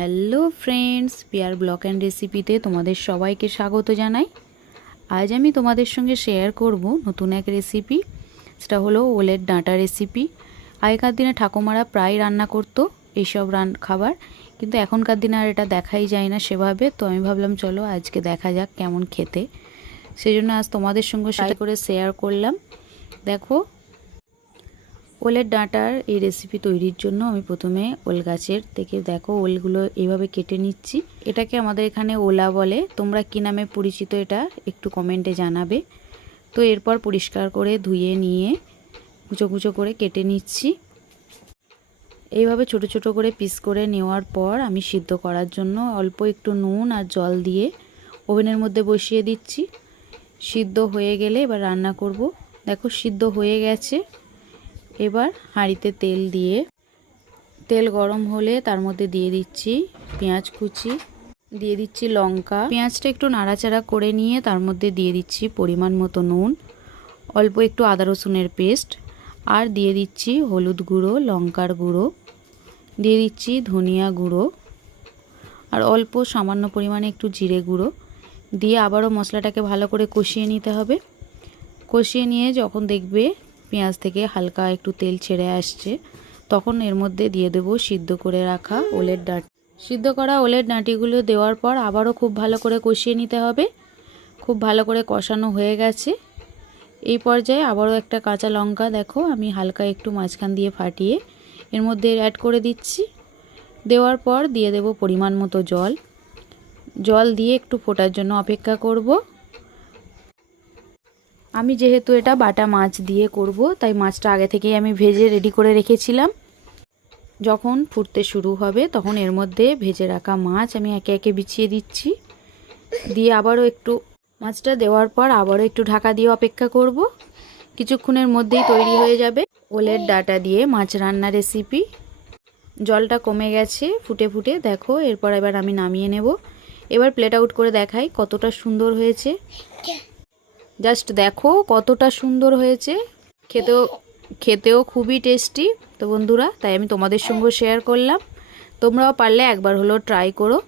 Hello friends, পিয়ার blog and রেসিপিতে তোমাদের সবাইকে স্বাগত জানাই। আজ আমি তোমাদের সঙ্গে শেয়ার করব নতুন এক রেসিপি। সেটা হলো ওলের ডাঁটা রেসিপি। আগেকার দিনে ঠাকুমারা প্রায় রান্না করতো এইসব খাবার, কিন্তু এখনকার দিনে আর এটা দেখাই যায় না সেভাবে। তো আমি ভাবলাম চলো আজকে দেখা যাক কেমন খেতে, সেই জন্য আজ তোমাদের সঙ্গে সেটা করে শেয়ার করলাম। দেখো, ওলের ডাঁটার এই রেসিপি তৈরির জন্য আমি প্রথমে ওল গাছের থেকে দেখো ওলগুলো এইভাবে কেটে নিচ্ছি। এটাকে আমাদের এখানে ওলা বলে, তোমরা কী নামে পরিচিত এটা একটু কমেন্টে জানাবে। তো এরপর পরিষ্কার করে ধুয়ে নিয়ে কুচো কুচো করে কেটে নিচ্ছি। এইভাবে ছোট ছোট করে পিস করে নেওয়ার পর আমি সিদ্ধ করার জন্য অল্প একটু নুন আর জল দিয়ে ওভেনের মধ্যে বসিয়ে দিচ্ছি। সিদ্ধ হয়ে গেলে এবার রান্না করব। দেখো সিদ্ধ হয়ে গেছে। এবার হাঁড়িতে তেল দিয়ে, তেল গরম হলে তার মধ্যে দিয়ে দিচ্ছি পেঁয়াজ কুচি, দিয়ে দিচ্ছি লঙ্কা। পেঁয়াজটা একটু নাড়াচাড়া করে নিয়ে তার মধ্যে দিয়ে দিচ্ছি পরিমাণ মতো নুন, অল্প একটু আদা রসুনের পেস্ট, আর দিয়ে দিচ্ছি হলুদ গুঁড়ো, লঙ্কার গুঁড়ো, দিয়ে দিচ্ছি ধনিয়া গুঁড়ো, আর অল্প সামান্য পরিমাণে একটু জিরে গুঁড়ো দিয়ে আবারও মশলাটাকে ভালো করে কষিয়ে নিতে হবে। কষিয়ে নিয়ে যখন দেখবে পেঁয়াজ থেকে হালকা একটু তেল ছেড়ে আসছে, তখন এর মধ্যে দিয়ে দেবো সিদ্ধ করে রাখা ওলের ডাঁটি। সিদ্ধ করা ওলের ডাঁটিগুলো দেওয়ার পর আবারও খুব ভালো করে কষিয়ে নিতে হবে। খুব ভালো করে কষানো হয়ে গেছে। এই পর্যায়ে আবারও একটা কাঁচা লঙ্কা দেখো আমি হালকা একটু মাঝখান দিয়ে ফাটিয়ে এর মধ্যে অ্যাড করে দিচ্ছি। দেওয়ার পর দিয়ে দেব পরিমাণ মতো জল। জল দিয়ে একটু ফোটার জন্য অপেক্ষা করব। আমি যেহেতু এটা বাটা মাছ দিয়ে করব, তাই মাছটা আগে থেকেই আমি ভেজে রেডি করে রেখেছিলাম। যখন ফুটতে শুরু হবে তখন এর মধ্যে ভেজে রাখা মাছ আমি একে একে বিছিয়ে দিচ্ছি। দিয়ে আবারও একটু মাছটা দেওয়ার পর আবারও একটু ঢাকা দিয়ে অপেক্ষা করব। কিছুক্ষণের মধ্যেই তৈরি হয়ে যাবে ওলের ডাঁটা দিয়ে মাছ রান্না রেসিপি। জলটা কমে গেছে ফুটে ফুটে, দেখো এরপর এবার আমি নামিয়ে নেব। এবার প্লেট আউট করে দেখাই কতটা সুন্দর হয়েছে। জাস্ট দেখো কতটা সুন্দর হয়েছে, খেতেও খুবই টেস্টি। তো বন্ধুরা, তাই আমি তোমাদের সঙ্গে শেয়ার করলাম। তোমরাও পারলে একবার হলো ট্রাই করো,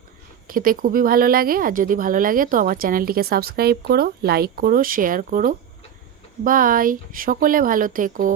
খেতে খুবই ভালো লাগে। আর যদি ভালো লাগে তো আমার চ্যানেলটিকে সাবস্ক্রাইব করো, লাইক করো, শেয়ার করো। বাই, সকলে ভালো থেকো।